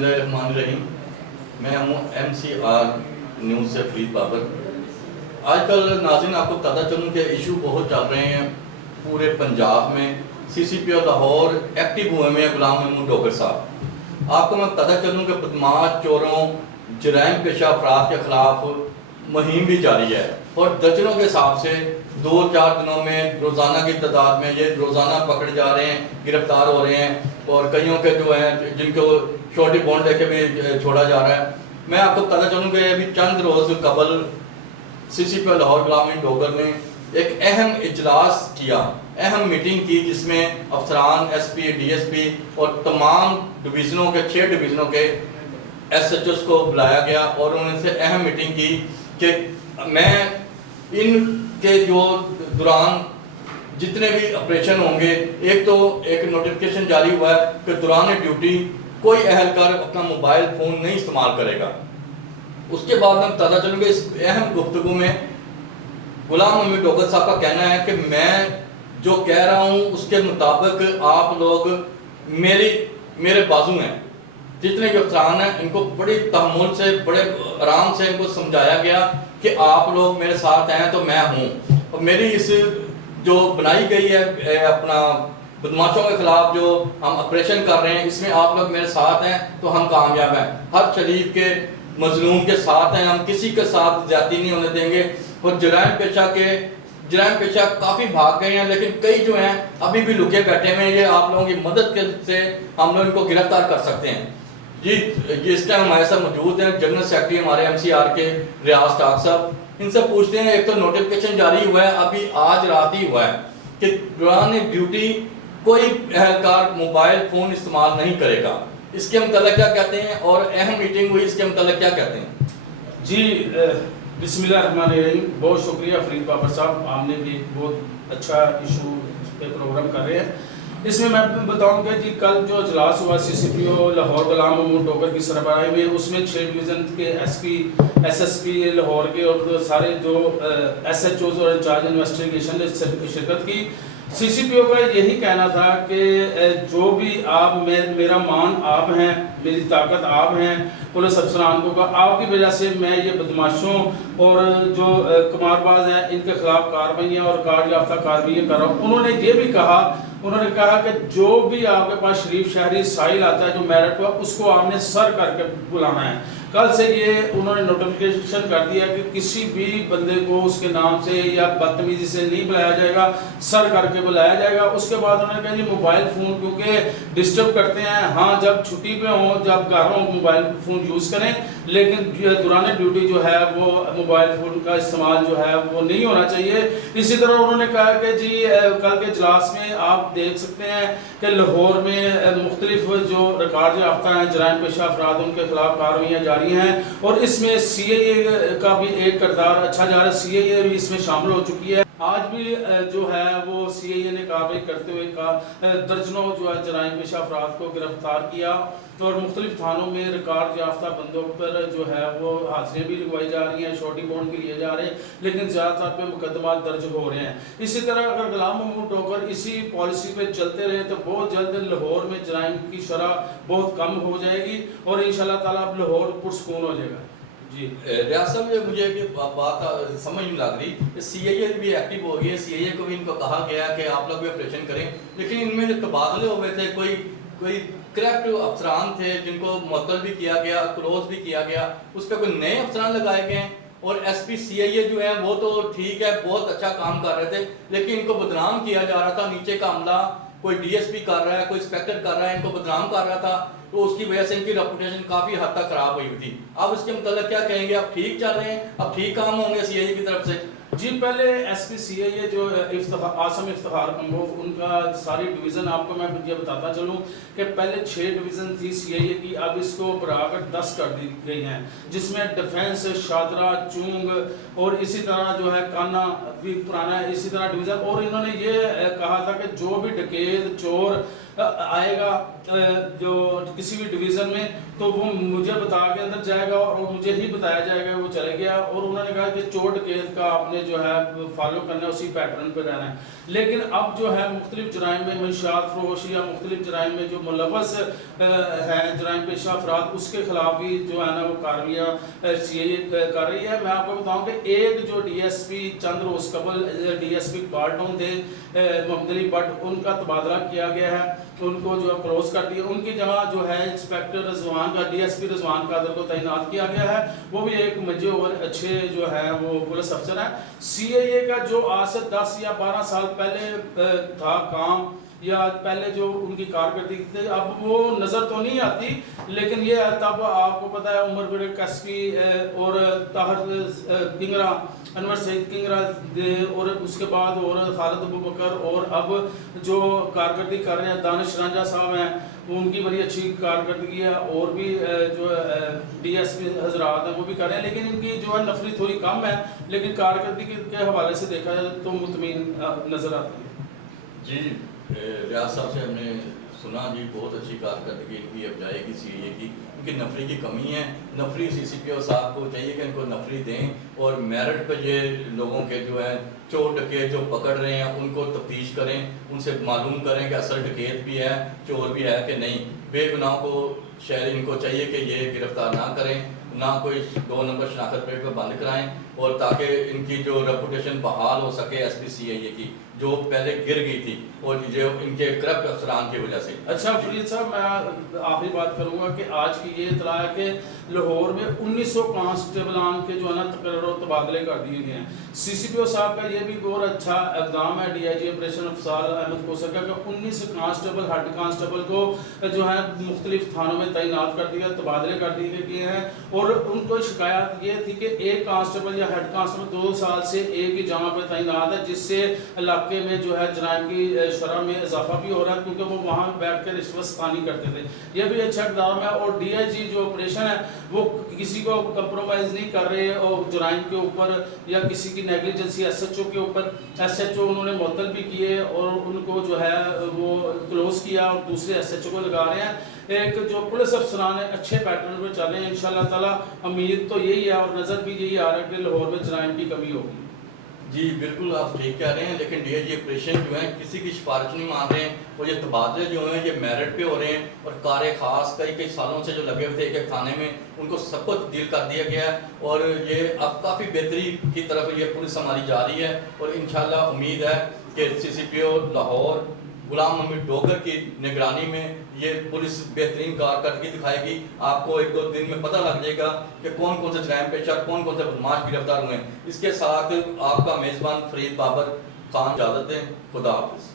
बिस्मिल्लाहिर्रहमानिर्रहीम। मैं हूँ MCR न्यूज़ से फरीद बाबर। आजकल नाज़रीन आपको बताता चलूँ कि इशू बहुत चल रहे हैं पूरे पंजाब में। CCPO लाहौर एक्टिव हुए हैं गुलाम महमूद डोगर साहब। आपको मैं बताता चलूँ कि बदमाश, चोरों, जराइम पेशा अफराद के ख़िलाफ़ मुहिम भी जारी है और दर्जनों के हिसाब से 2-4 दिनों में रोज़ाना की तादाद में ये रोज़ाना पकड़े जा रहे हैं, गिरफ्तार हो रहे हैं और कईयों के जो हैं जिनको शॉर्टी बॉन्ड लेके भी छोड़ा जा रहा है। मैं आपको बताना चाहूँ कि अभी चंद रोज़ कबल CCPO लाहौर गुलाम महमूद डोगर ने एक अहम इजलास किया, अहम मीटिंग की, जिसमें अफसरान, SP, DSP और तमाम डिवीज़नों के 6 डिवीज़नों के SHOs को बुलाया गया और उनसे अहम मीटिंग की कि मैं इनके जो दौरान जितने भी ऑपरेशन होंगे, एक नोटिफिकेशन जारी हुआ है कि दौरान ड्यूटी कोई अहलकार अपना मोबाइल फ़ोन नहीं इस्तेमाल करेगा। उसके बाद मैं बताता चलूँगा इस अहम गुफ्तगू में गुलाम महमूद डोगर साहब का कहना है कि मैं जो कह रहा हूँ उसके मुताबिक आप लोग मेरे बाजू हैं। जितने भी अफसरान हैं इनको बड़ी तहम्मुल से, बड़े आराम से इनको समझाया गया कि आप लोग मेरे साथ हैं तो मैं हूँ, और मेरी इस जो बनाई गई है अपना बदमाशों के खिलाफ जो हम ऑपरेशन कर रहे हैं, इसमें आप लोग मेरे साथ हैं तो हम कामयाब हैं। हर शरीफ के मजलूम के साथ हैं, हम किसी के साथ ज्यादती नहीं होने देंगे। और जराइम पेशा काफ़ी भाग गए हैं, लेकिन कई जो हैं अभी भी लुके बैठे हुए हैं। ये आप लोगों की मदद से हम लोग इनको गिरफ्तार कर सकते हैं। जी, इस टाइम हमारे साथ मौजूद हैं जनरल सेक्रेटरी हमारे MCR के रियाज टाक साहब। इनसे पूछते हैं, एक तो नोटिफिकेशन जारी हुआ है अभी आज रात ही हुआ है कि दौरान ड्यूटी कोई अहलकार मोबाइल फ़ोन इस्तेमाल नहीं करेगा, इसके मतलब क्या कहते हैं? और अहम मीटिंग हुई, इसके मतलब क्या कहते हैं? जी, बिस्मिल्लाहिर्रहमानिर्रहीम। बहुत शुक्रिया फरीद बाबर साहब, आपने भी बहुत अच्छा इशू पे प्रोग्राम कर रहे हैं। इसमें मैं बताऊंगा जी, कल जो इजलास हुआ CCPO लाहौर गुलाम महमूद डोगर की सरबराही में, उसमें 6 डिवीज़न के SP, SSP लाहौर के और सारे जो SHOs और इंचार्ज इन्वेस्टिगेशन ने शिरकत की। CCPO का यही कहना था कि जो भी आप मेरा मान आप हैं, मेरी ताकत आप हैं, पुलिस अफसरान को आपकी वजह से मैं ये बदमाशों और जो कुमारबाज हैं इनके खिलाफ कार्रवाइयाँ और कार्य याफ्ता कार्रवाइयाँ कर रहा हूँ। उन्होंने कहा कि जो भी आपके पास शरीफ शहरी साहिल आता है जो मेरिट हुआ, उसको आपने सर करके बुलाना है। कल से ये उन्होंने नोटिफिकेशन कर दिया कि किसी भी बंदे को उसके नाम से या बदतमीजी से नहीं बुलाया जाएगा, सर करके बुलाया जाएगा। उसके बाद उन्होंने कहा जी मोबाइल फ़ोन क्योंकि डिस्टर्ब करते हैं, हाँ जब छुट्टी पे हों, जब घर हों मोबाइल फ़ोन यूज़ करें, लेकिन दौरान ड्यूटी जो है वो मोबाइल फ़ोन का इस्तेमाल जो है वो नहीं होना चाहिए। इसी तरह उन्होंने कहा कि जी कल के इजलास में आप देख सकते हैं कि लाहौर में मुख्तलिफ जो रिकॉर्ड याफ्ता हैं जराइम पेशा अफराद, उनके खिलाफ कार्रवाइयाँ जारी हैं और इसमें CIA का भी एक किरदार अच्छा जा रहा है। CIA भी इसमें शामिल हो चुकी है। आज भी जो है वो CIA ने कार्रवाई करते हुए दर्जनों जो है जराइम पेशा अफराद को गिरफ्तार किया और मुख्तलिफ थानों में रिकॉर्ड याफ्ता बंदों पर जो है वो हाजिरियाँ भी लगवाई जा रही हैं, शॉर्टी बॉन्ड के लिए जा रहे हैं, लेकिन ज़्यादातर पे मुकदमा दर्ज हो रहे हैं। इसी तरह अगर गुलाम महमूद डोगर इसी पॉलिसी पे चलते रहे तो बहुत जल्द लाहौर में जराइम की शरह बहुत कम हो जाएगी और इंशाल्लाह ताला अब लाहौर पुरसकून हो जाएगा। जी रियासत में मुझे एक बात समझ नहीं लग रही, CIA भी एक्टिव हो गई है। CIA को भी इनको कहा गया कि आप लोग भी ऑपरेशन करें, लेकिन इनमें जो तबादले हुए थे, कोई करप्ट अफसरान थे जिनको मुअत्तल भी किया गया, क्लोज भी किया गया, उस पर कोई नए अफसरान लगाए गए हैं। और SP CIA जो है वो तो ठीक है, बहुत अच्छा काम कर रहे थे, लेकिन इनको बदनाम किया जा रहा था। नीचे का अमला कोई DSP कर रहा है, कोई इंस्पेक्टर कर रहा है, इनको बदनाम कर रहा था, तो उसकी वजह से इनकी रेपुटेशन काफ़ी हद तक खराब हुई थी। अब इसके मतलब क्या कहेंगे? अब ठीक चल रहे हैं, अब ठीक काम होंगे CIA की तरफ से? जी, पहले SP CIA जो आसम इफ्तिखार कम्बोफ, उनका सारी डिवीज़न आपको मैं ये बताता चलूँ कि पहले 6 डिवीज़न थी CIA की, अब इसको बढ़ाकर 10 कर दी गई हैं, जिसमें डिफेंस, शादरा, चूंग और इसी तरह जो है काना भी पुराना है, इसी तरह डिवीज़न। और इन्होंने ये कहा था कि जो भी डकैत, चोर آئے گا جو کسی بھی ڈویژن میں تو وہ مجھے بتا کے اندر جائے گا اور مجھے ہی بتایا جائے گا، وہ چلے گیا اور انہوں نے کہا کہ چوٹ کیس کا آپ نے جو ہے فالو کرنا ہے، اسی پیٹرن پہ رہنا ہے۔ لیکن اب جو ہے مختلف جرائم میں منشیات فروشی یا مختلف جرائم میں جو ملوث ہیں جرائم پیشہ افراد، اس کے خلاف بھی جو ہے نا وہ کارروائیاں سی اے کر رہی ہے۔ میں آپ کو بتاؤں کہ ایک جو ڈی ایس پی چند روز قبل ڈی ایس پی کارٹون تھے محمد علی بٹ، ان کا تبادلہ کیا گیا ہے، ان کو جو کلوز کر دیا، ان کی جگہ جو ہے انسپیکٹر رضوان کا ڈی ایس پی رضوان قادر کو تعینات کیا گیا ہے، وہ بھی ایک مجھے اور اچھے جو ہے وہ پولیس افسر ہیں۔ سی اے اے کا جو آج سے 10 یا 12 سال پہلے تھا کام یا پہلے جو ان کی کارکردگی تھی، اب وہ نظر تو نہیں آتی، لیکن یہ تب آپ کو پتہ ہے عمر بڑک ایس پی اور طاہر کنگرا، انور سعید کنگرا اور اس کے بعد اور خالد ابوبکر اور اب جو کارکردگی کر رہے ہیں دانش رانجھا صاحب ہیں، ان کی بڑی اچھی کارکردگی ہے، اور بھی جو ڈی ایس پی حضرات ہیں وہ بھی کر رہے ہیں، لیکن ان کی جو ہے نفری تھوڑی کم ہے، لیکن کارکردگی کے حوالے سے دیکھا جائے تو مطمئن نظر آتی ہے۔ جی ریاض صاحب سے ہم نے سنا جی بہت اچھی کارکردگی ان کی اب جائے گی سی اے کی، کیونکہ نفری کی کمی ہے۔ نفری سی سی پی او صاحب کو چاہیے کہ ان کو نفری دیں اور میرٹ پہ یہ لوگوں کے جو ہے چور ڈکیت جو پکڑ رہے ہیں ان کو تفتیش کریں، ان سے معلوم کریں کہ اصل ڈکیت بھی ہے چور بھی ہے کہ نہیں۔ بے گناہ کو شہری ان کو چاہیے کہ یہ گرفتار نہ کریں، نہ کوئی 2 نمبر شناخت پلیٹ پہ بند کرائیں، اور تاکہ ان کی جو ریپوٹیشن بحال ہو سکے ایس پی سی اے کی جو پہلے گر گئی تھی اور جو ان کے کرپٹ افسران کی وجہ سے۔ اچھا فرید صاحب، میں آخری بات کروں گا کہ آج کی یہ اطلاع ہے کہ لاہور میں 1900 کانسٹیبلان کے جو ہے نا تقرر و تبادلے کر دیے گئے ہیں۔ سی سی پی او صاحب کا یہ بھی بہت اچھا اقدام ہے ڈی آئی جی آپریشن افسر احمد کوثر کا کہ 19 کانسٹیبل ہیڈ کانسٹیبل کو جو ہے مختلف تھانوں میں تعینات کر دیا، تبادلے کر دیے گئے ہیں، اور ان کو شکایت یہ تھی کہ ایک کانسٹیبل یا ہیڈ کانسٹیبل 2 سال سے ایک ہی جگہ پہ تعینات ہے، جس سے علاقے میں جو ہے جرائم کی شرح میں اضافہ بھی ہو رہا ہے، کیونکہ وہ وہاں بیٹھ کے رشوت ستانی کرتے تھے۔ یہ بھی اچھا اقدام ہے، اور ڈی آئی جی جو آپریشن ہے وہ کسی کو کمپرومائز نہیں کر رہے، اور جرائم کے اوپر یا کسی کی نیگلیجنسی ایس ایچ او کے اوپر، ایس ایچ او انہوں نے معطل بھی کیے اور ان کو جو ہے وہ کلوز کیا اور دوسرے ایس ایچ او کو لگا رہے ہیں۔ ایک جو پولیس افسران ہیں اچھے پیٹرن پہ چل رہے ہیں، انشاءاللہ تعالیٰ امید تو یہی ہے اور نظر بھی یہی آ رہا ہے کہ لاہور میں جرائم کی کمی ہوگی۔ جی بالکل آپ ٹھیک کہہ رہے ہیں، لیکن ڈی آئی جی آپریشن جو ہیں کسی کی سفارش نہیں مان رہے ہیں، اور یہ تبادلے جو ہیں یہ میرٹ پہ ہو رہے ہیں، اور کاریں خاص کئی سالوں سے جو لگے ہوئے تھے ایک تھانے میں ان کو سب کو تبدیل کر دیا گیا ہے، اور یہ اب کافی بہتری کی طرف یہ پولیس ہماری جا رہی ہے، اور انشاءاللہ امید ہے کہ سی سی پی او لاہور غلام محمد ڈوگر کی نگرانی میں یہ پولیس بہترین کارکردگی دکھائے گی۔ آپ کو 1-2 دن میں پتہ لگ جائے گا کہ کون کون سے جرائم پیشہ کون کون سے بدماش گرفتار ہوئے ہیں۔ اس کے ساتھ آپ کا میزبان فرید بابر خان اجازت دیں، خدا حافظ۔